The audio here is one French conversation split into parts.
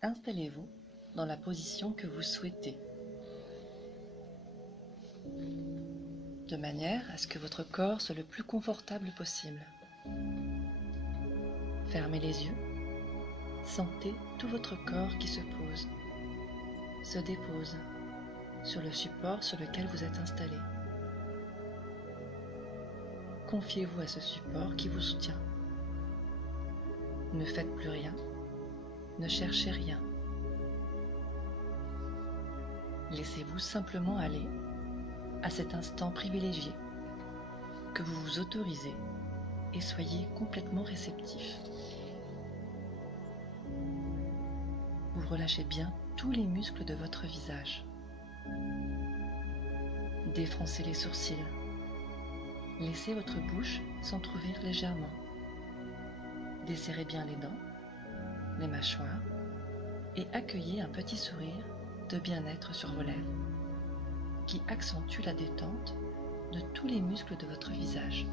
Installez-vous dans la position que vous souhaitez, de manière à ce que votre corps soit le plus confortable possible. Fermez les yeux, sentez tout votre corps qui se pose, se dépose sur le support sur lequel vous êtes installé. Confiez-vous à ce support qui vous soutient. Ne faites plus rien, ne cherchez rien. Laissez-vous simplement aller à cet instant privilégié que vous vous autorisez et soyez complètement réceptif. Vous relâchez bien tous les muscles de votre visage. Défroncez les sourcils. Laissez votre bouche s'entrouvrir légèrement. Desserrez bien les dents, les mâchoires et accueillez un petit sourire de bien-être sur vos lèvres qui accentue la détente de tous les muscles de votre visage.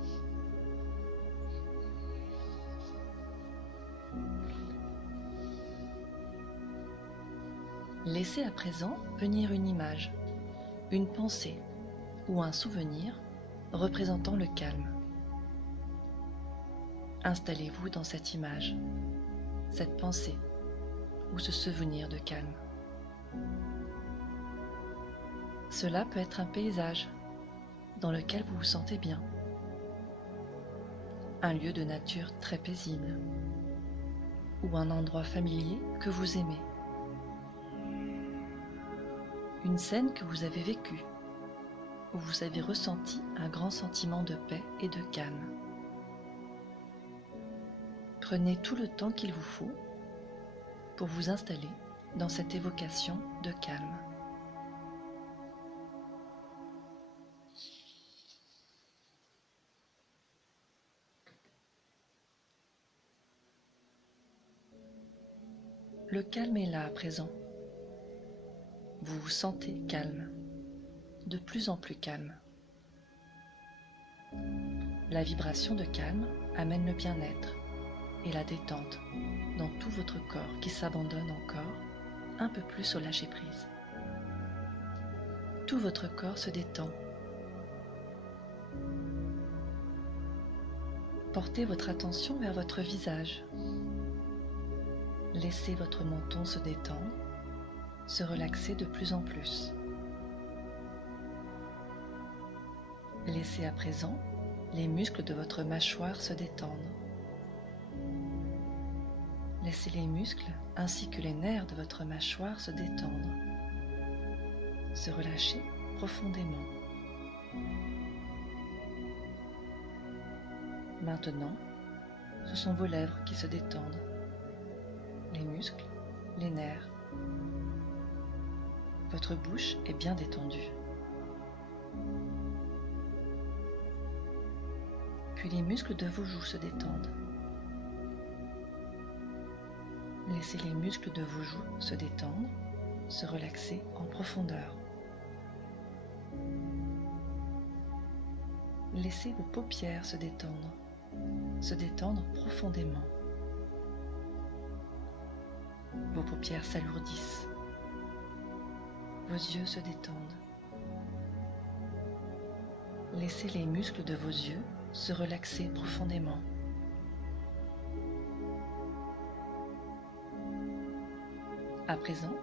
Laissez à présent venir une image, une pensée ou un souvenir représentant le calme. Installez-vous dans cette image, cette pensée ou ce souvenir de calme. Cela peut être un paysage dans lequel vous vous sentez bien, un lieu de nature très paisible ou un endroit familier que vous aimez, une scène que vous avez vécue où vous avez ressenti un grand sentiment de paix et de calme. Prenez tout le temps qu'il vous faut pour vous installer dans cette évocation de calme. Le calme est là à présent. Vous vous sentez calme, de plus en plus calme. La vibration de calme amène le bien-être et la détente dans tout votre corps qui s'abandonne encore un peu plus au lâcher-prise. Tout votre corps se détend. Portez votre attention vers votre visage. Laissez votre menton se détendre, se relaxer de plus en plus. Laissez à présent les muscles de votre mâchoire se détendre. Laissez les muscles ainsi que les nerfs de votre mâchoire se détendre, se relâcher profondément. Maintenant, ce sont vos lèvres qui se détendent, les muscles, les nerfs. Votre bouche est bien détendue. Puis les muscles de vos joues se détendent. Laissez les muscles de vos joues se détendre, se relaxer en profondeur. Laissez vos paupières se détendre profondément. Vos paupières s'alourdissent. Vos yeux se détendent. Laissez les muscles de vos yeux se relaxer profondément. À présent,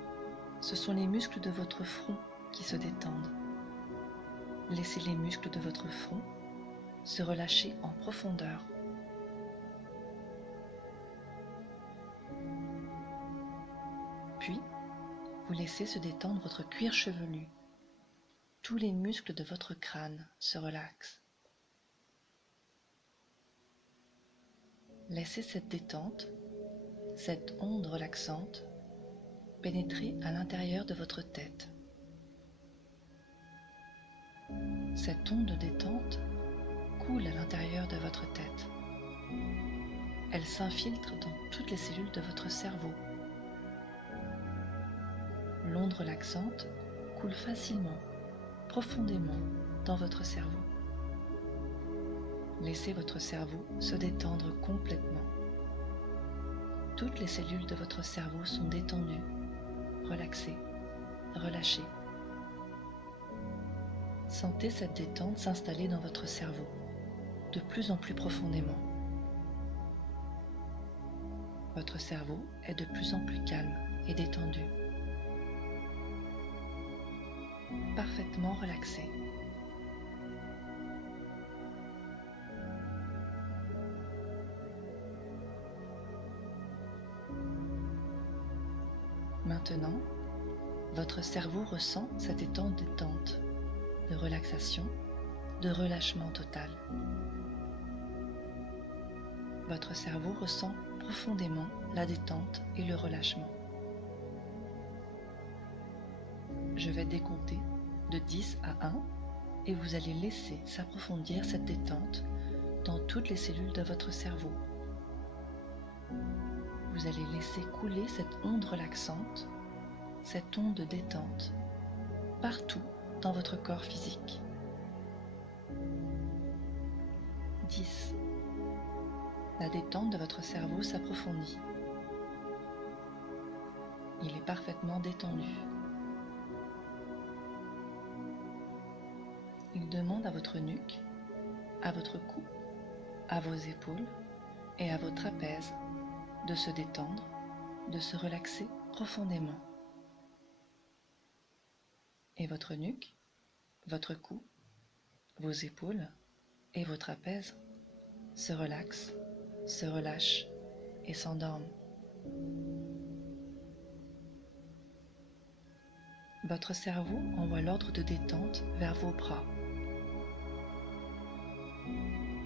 ce sont les muscles de votre front qui se détendent. Laissez les muscles de votre front se relâcher en profondeur. Puis, vous laissez se détendre votre cuir chevelu. Tous les muscles de votre crâne se relaxent. Laissez cette détente, cette onde relaxante, pénétrer à l'intérieur de votre tête. Cette onde de détente coule à l'intérieur de votre tête. Elle s'infiltre dans toutes les cellules de votre cerveau. L'onde relaxante coule facilement, profondément dans votre cerveau. Laissez votre cerveau se détendre complètement. Toutes les cellules de votre cerveau sont détendues, relaxées, relâchées. Sentez cette détente s'installer dans votre cerveau, de plus en plus profondément. Votre cerveau est de plus en plus calme et détendu, parfaitement relaxé. Maintenant, votre cerveau ressent cet état de détente, de relaxation, de relâchement total. Votre cerveau ressent profondément la détente et le relâchement. Je vais décompter de 10 à 1 et vous allez laisser s'approfondir cette détente dans toutes les cellules de votre cerveau. Vous allez laisser couler cette onde relaxante, cette onde de détente, partout dans votre corps physique. 10. La détente de votre cerveau s'approfondit. Il est parfaitement détendu. Il demande à votre nuque, à votre cou, à vos épaules et à vos trapèzes de se détendre, de se relaxer profondément. Et votre nuque, votre cou, vos épaules et vos trapèzes se relaxent, se relâchent et s'endorment. Votre cerveau envoie l'ordre de détente vers vos bras.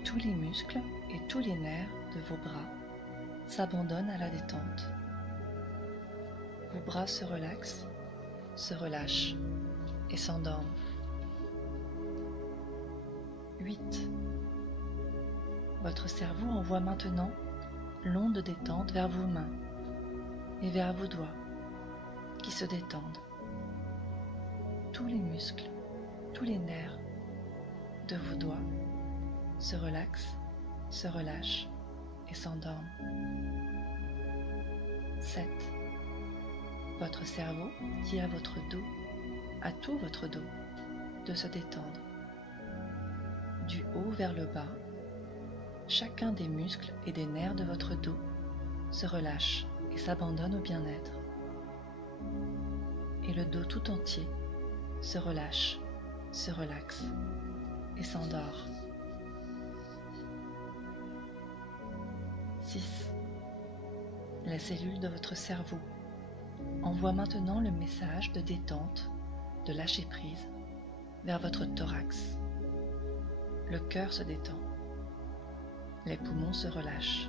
Tous les muscles et tous les nerfs de vos bras s'abandonnent à la détente. Vos bras se relaxent, se relâchent et s'endorment. 8. Votre cerveau envoie maintenant l'onde de détente vers vos mains et vers vos doigts qui se détendent. Tous les muscles, tous les nerfs de vos doigts se relaxent, se relâchent et s'endorment. 7. Votre cerveau dit à votre dos, à tout votre dos, de se détendre. Du haut vers le bas, chacun des muscles et des nerfs de votre dos se relâche et s'abandonne au bien-être. Et le dos tout entier se relâche, se relaxe et s'endort. 6. Les cellules de votre cerveau envoient maintenant le message de détente, de lâcher prise, vers votre thorax. Le cœur se détend, les poumons se relâchent,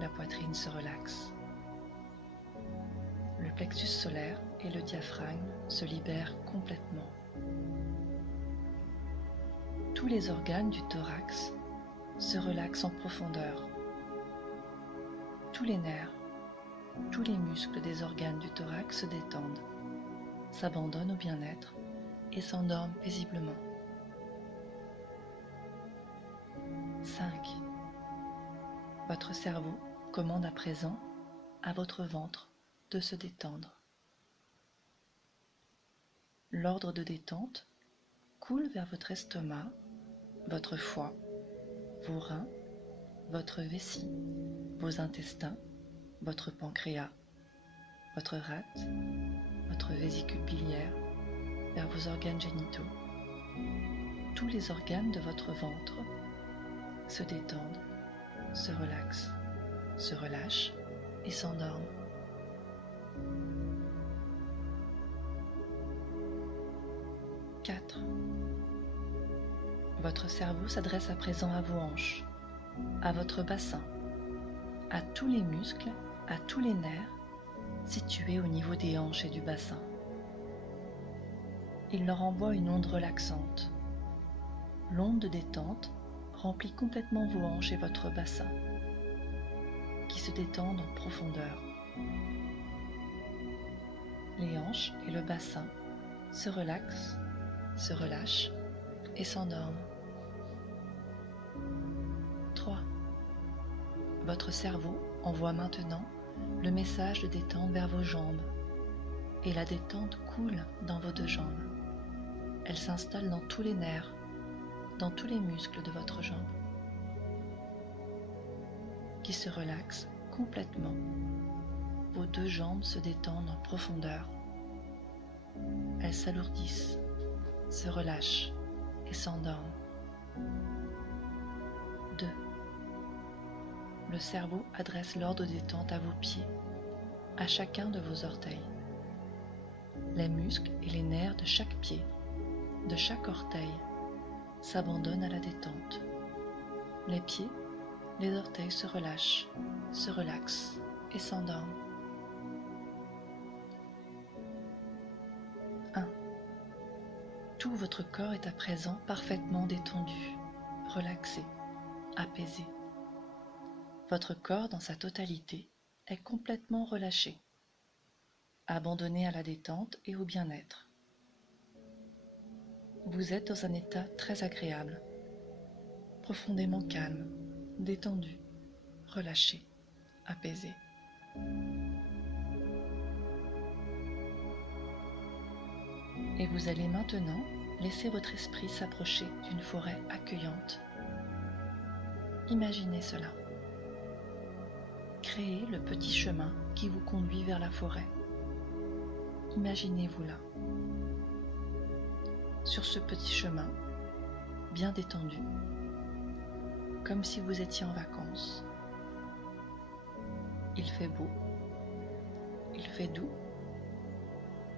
la poitrine se relaxe. Le plexus solaire et le diaphragme se libèrent complètement. Tous les organes du thorax se relaxent en profondeur. Tous les nerfs, tous les muscles des organes du thorax se détendent, s'abandonnent au bien-être et s'endorment paisiblement. 5. Votre cerveau commande à présent à votre ventre de se détendre. L'ordre de détente coule vers votre estomac, votre foie, vos reins, votre vessie, vos intestins, votre pancréas, votre rate, votre vésicule biliaire, vers vos organes génitaux. Tous les organes de votre ventre se détendent, se relaxent, se relâchent et s'endorment. 4. Votre cerveau s'adresse à présent à vos hanches, à votre bassin, à tous les muscles, à tous les nerfs situés au niveau des hanches et du bassin. Il leur envoie une onde relaxante. L'onde de détente remplit complètement vos hanches et votre bassin, qui se détendent en profondeur. Les hanches et le bassin se relaxent, se relâchent et s'endorment. 3. Votre cerveau envoie maintenant le message de détente vers vos jambes et la détente coule dans vos deux jambes. Elle s'installe dans tous les nerfs, dans tous les muscles de votre jambe qui se relaxent complètement. Vos deux jambes se détendent en profondeur. Elles s'alourdissent, se relâchent et s'endorment. 2. Le cerveau adresse l'ordre de détente à vos pieds, à chacun de vos orteils. Les muscles et les nerfs de chaque pied, de chaque orteil, s'abandonnent à la détente. Les pieds, les orteils se relâchent, se relaxent et s'endorment. 1. Tout votre corps est à présent parfaitement détendu, relaxé, apaisé. Votre corps dans sa totalité est complètement relâché, abandonné à la détente et au bien-être. Vous êtes dans un état très agréable, profondément calme, détendu, relâché, apaisé. Et vous allez maintenant laisser votre esprit s'approcher d'une forêt accueillante. Imaginez cela. Créez le petit chemin qui vous conduit vers la forêt. Imaginez-vous là. Sur ce petit chemin, bien détendu, comme si vous étiez en vacances. Il fait beau, il fait doux,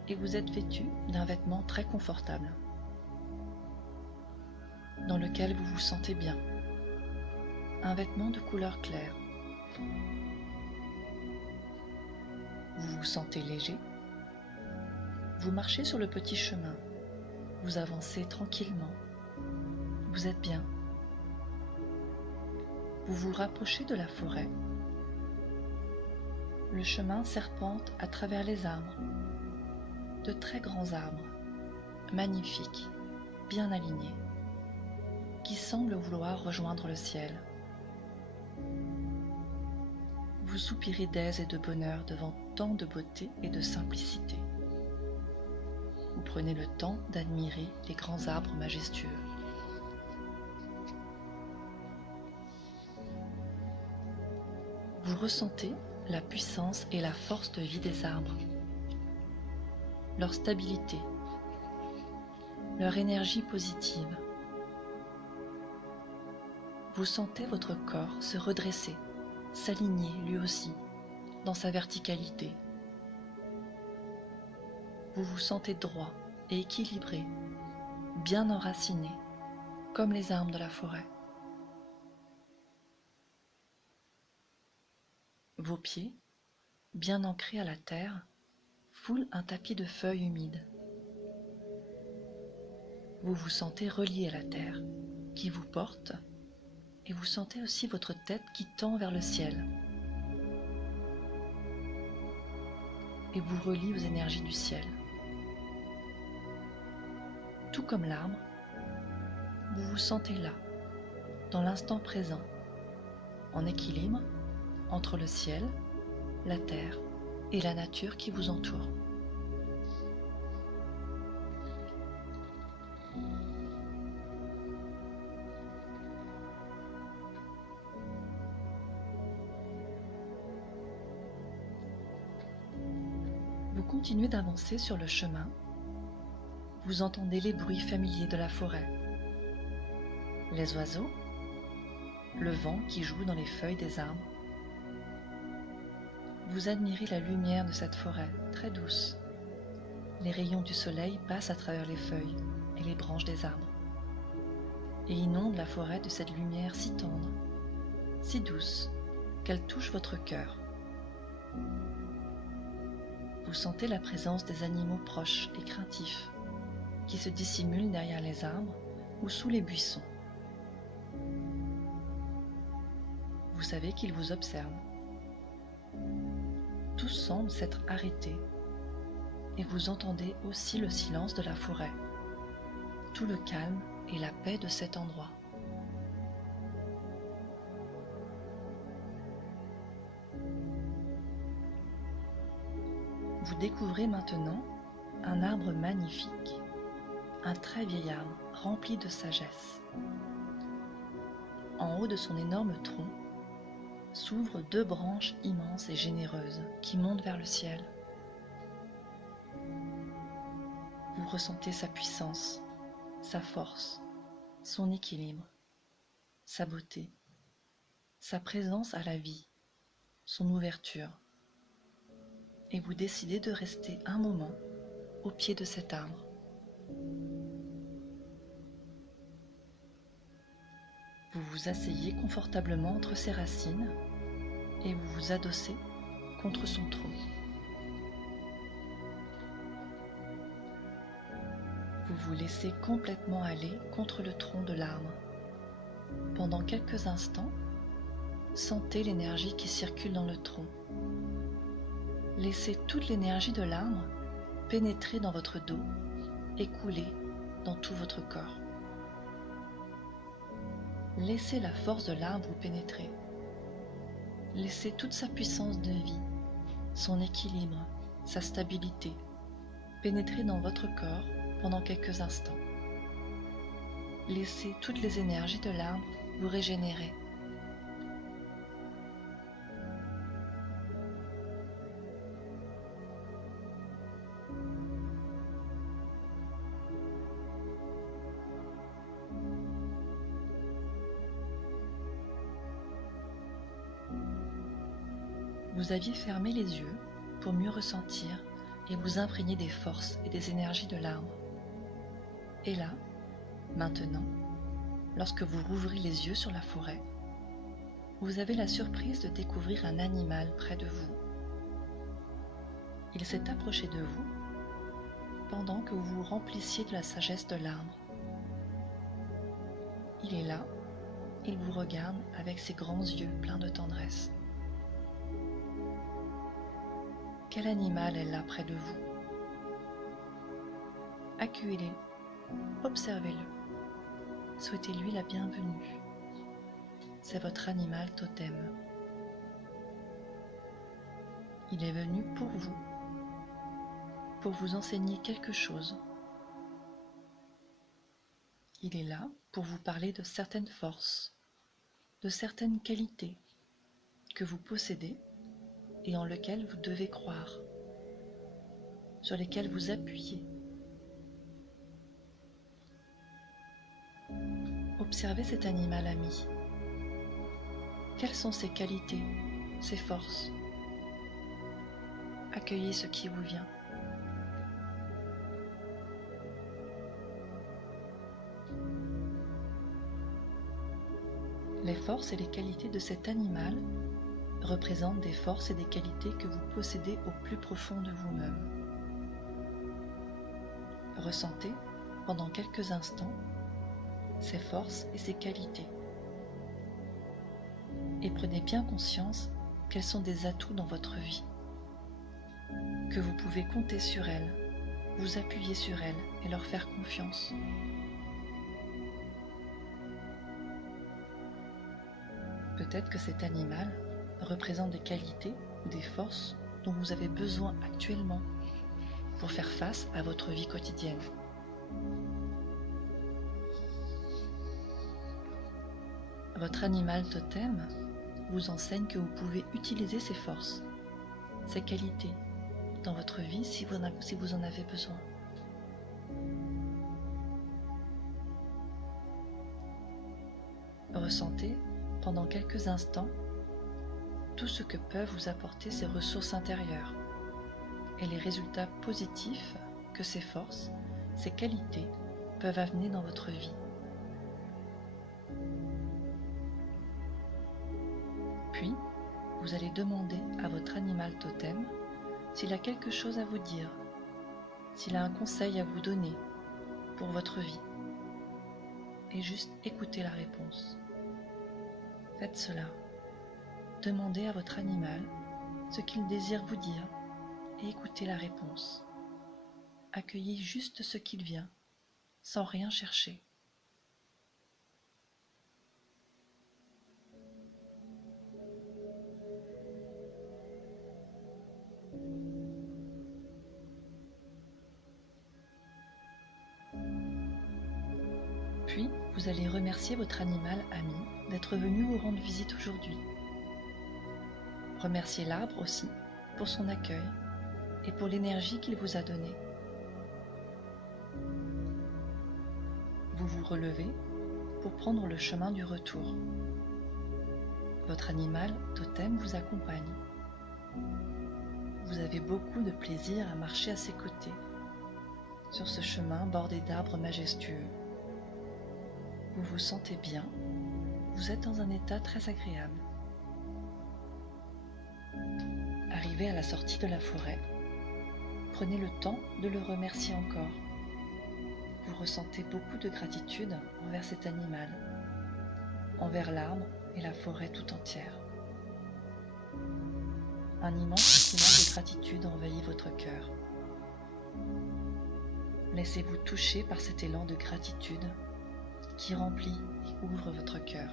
et vous êtes vêtu d'un vêtement très confortable, dans lequel vous vous sentez bien. Un vêtement de couleur claire. Vous vous sentez léger. Vous marchez sur le petit chemin. Vous avancez tranquillement. Vous êtes bien. Vous vous rapprochez de la forêt. Le chemin serpente à travers les arbres. De très grands arbres, magnifiques, bien alignés, qui semblent vouloir rejoindre le ciel. Vous soupirez d'aise et de bonheur devant tant de beauté et de simplicité. Vous prenez le temps d'admirer les grands arbres majestueux. Vous ressentez la puissance et la force de vie des arbres, leur stabilité, leur énergie positive. Vous sentez votre corps se redresser, s'aligner lui aussi, dans sa verticalité. Vous vous sentez droit et équilibré, bien enraciné, comme les arbres de la forêt. Vos pieds, bien ancrés à la terre, foulent un tapis de feuilles humides. Vous vous sentez relié à la terre, qui vous porte, et vous sentez aussi votre tête qui tend vers le ciel et vous relie aux énergies du ciel. Tout comme l'arbre, vous vous sentez là, dans l'instant présent, en équilibre entre le ciel, la terre et la nature qui vous entoure. Vous continuez d'avancer sur le chemin. Vous entendez les bruits familiers de la forêt. Les oiseaux, le vent qui joue dans les feuilles des arbres. Vous admirez la lumière de cette forêt très douce. Les rayons du soleil passent à travers les feuilles et les branches des arbres et inondent la forêt de cette lumière si tendre, si douce, qu'elle touche votre cœur. Vous sentez la présence des animaux proches et craintifs qui se dissimulent derrière les arbres ou sous les buissons. Vous savez qu'ils vous observent. Tous semblent s'être arrêtés et vous entendez aussi le silence de la forêt, tout le calme et la paix de cet endroit. Vous découvrez maintenant un arbre magnifique, un très vieil arbre rempli de sagesse. En haut de son énorme tronc s'ouvrent deux branches immenses et généreuses qui montent vers le ciel. Vous ressentez sa puissance, sa force, son équilibre, sa beauté, sa présence à la vie, son ouverture. Et vous décidez de rester un moment au pied de cet arbre. Vous vous asseyez confortablement entre ses racines et vous vous adossez contre son tronc. Vous vous laissez complètement aller contre le tronc de l'arbre. Pendant quelques instants, sentez l'énergie qui circule dans le tronc. Laissez toute l'énergie de l'arbre pénétrer dans votre dos et couler dans tout votre corps. Laissez la force de l'arbre vous pénétrer. Laissez toute sa puissance de vie, son équilibre, sa stabilité pénétrer dans votre corps pendant quelques instants. Laissez toutes les énergies de l'arbre vous régénérer. Vous aviez fermé les yeux pour mieux ressentir et vous imprégner des forces et des énergies de l'arbre. Et là, maintenant, lorsque vous rouvrez les yeux sur la forêt, vous avez la surprise de découvrir un animal près de vous. Il s'est approché de vous pendant que vous vous remplissiez de la sagesse de l'arbre. Il est là, il vous regarde avec ses grands yeux pleins de tendresse. Quel animal est là près de vous? Accueillez-le, observez-le, souhaitez-lui la bienvenue. C'est votre animal totem. Il est venu pour vous enseigner quelque chose. Il est là pour vous parler de certaines forces, de certaines qualités que vous possédez et en lesquelles vous devez croire, sur lesquelles vous appuyez. Observez cet animal ami. Quelles sont ses qualités, ses forces? Accueillez ce qui vous vient. Les forces et les qualités de cet animal représentent des forces et des qualités que vous possédez au plus profond de vous-même. Ressentez pendant quelques instants ces forces et ces qualités. Et prenez bien conscience qu'elles sont des atouts dans votre vie, que vous pouvez compter sur elles, vous appuyer sur elles et leur faire confiance. Peut-être que cet animal représente des qualités ou des forces dont vous avez besoin actuellement pour faire face à votre vie quotidienne. Votre animal totem vous enseigne que vous pouvez utiliser ces forces, ces qualités dans votre vie si vous en avez besoin. Ressentez pendant quelques instants tout ce que peuvent vous apporter ces ressources intérieures et les résultats positifs que ces forces, ces qualités peuvent amener dans votre vie. Puis, vous allez demander à votre animal totem s'il a quelque chose à vous dire, s'il a un conseil à vous donner pour votre vie. Et juste écoutez la réponse. Faites cela. Demandez à votre animal ce qu'il désire vous dire et écoutez la réponse. Accueillez juste ce qu'il vient, sans rien chercher. vous allez remercier votre animal ami d'être venu vous rendre visite aujourd'hui. Remerciez l'arbre aussi pour son accueil et pour l'énergie qu'il vous a donnée. Vous vous relevez pour prendre le chemin du retour. Votre animal totem vous accompagne. Vous avez beaucoup de plaisir à marcher à ses côtés, sur ce chemin bordé d'arbres majestueux. Vous vous sentez bien, vous êtes dans un état très agréable. Arrivé à la sortie de la forêt, prenez le temps de le remercier encore. Vous ressentez beaucoup de gratitude envers cet animal, envers l'arbre et la forêt tout entière. Un immense sentiment de gratitude envahit votre cœur. Laissez-vous toucher par cet élan de gratitude qui remplit et ouvre votre cœur.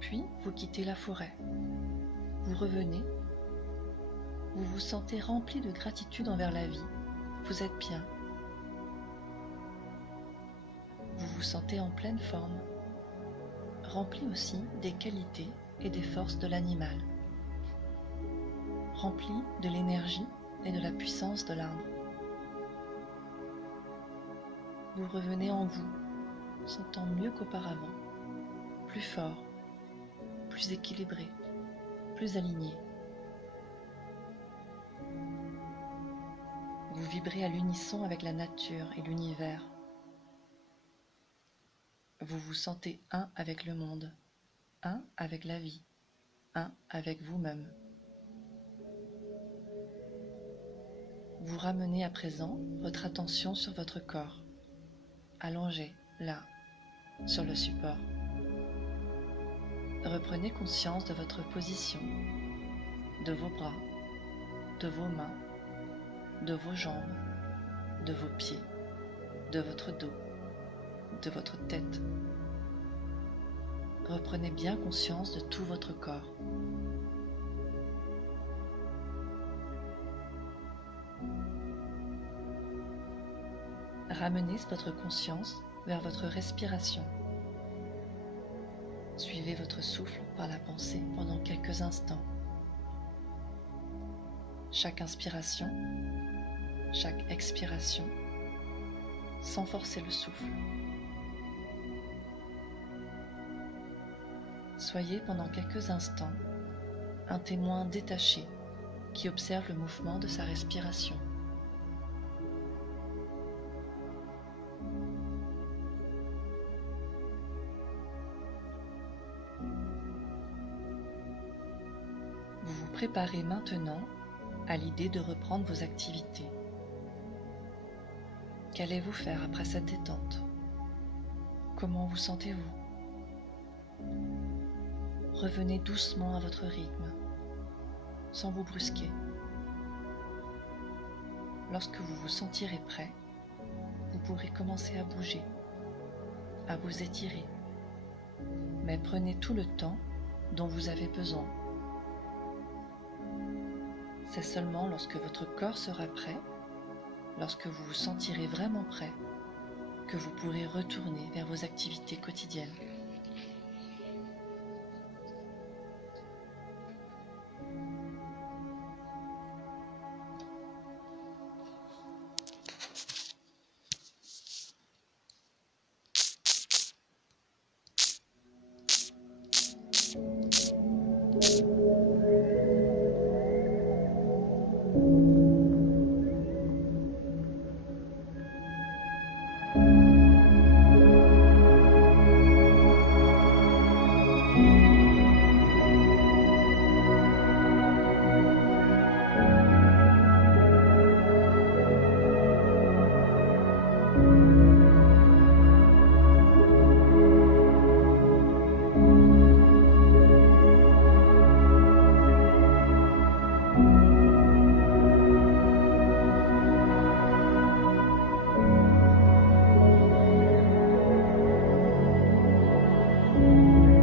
Puis, vous quittez la forêt. Vous revenez. Vous vous sentez rempli de gratitude envers la vie. Vous êtes bien. Vous vous sentez en pleine forme, rempli aussi des qualités et des forces de l'animal, rempli de l'énergie et de la puissance de l'arbre. Vous revenez en vous, sentant mieux qu'auparavant, plus fort, plus équilibré, plus aligné. Vous vibrez à l'unisson avec la nature et l'univers. Vous vous sentez un avec le monde, un avec la vie, un avec vous-même. Vous ramenez à présent votre attention sur votre corps, allongé, là, sur le support. Reprenez conscience de votre position, de vos bras, de vos mains, de vos jambes, de vos pieds, de votre dos, de votre tête. Reprenez bien conscience de tout votre corps. Ramenez votre conscience vers votre respiration. Suivez votre souffle par la pensée pendant quelques instants. Chaque inspiration, chaque expiration, sans forcer le souffle. Soyez pendant quelques instants un témoin détaché qui observe le mouvement de sa respiration. Vous vous préparez maintenant à l'idée de reprendre vos activités. Qu'allez-vous faire après cette détente? Comment vous sentez-vous? Revenez doucement à votre rythme, sans vous brusquer. Lorsque vous vous sentirez prêt, vous pourrez commencer à bouger, à vous étirer. Mais prenez tout le temps dont vous avez besoin. C'est seulement lorsque votre corps sera prêt, lorsque vous vous sentirez vraiment prêt, que vous pourrez retourner vers vos activités quotidiennes.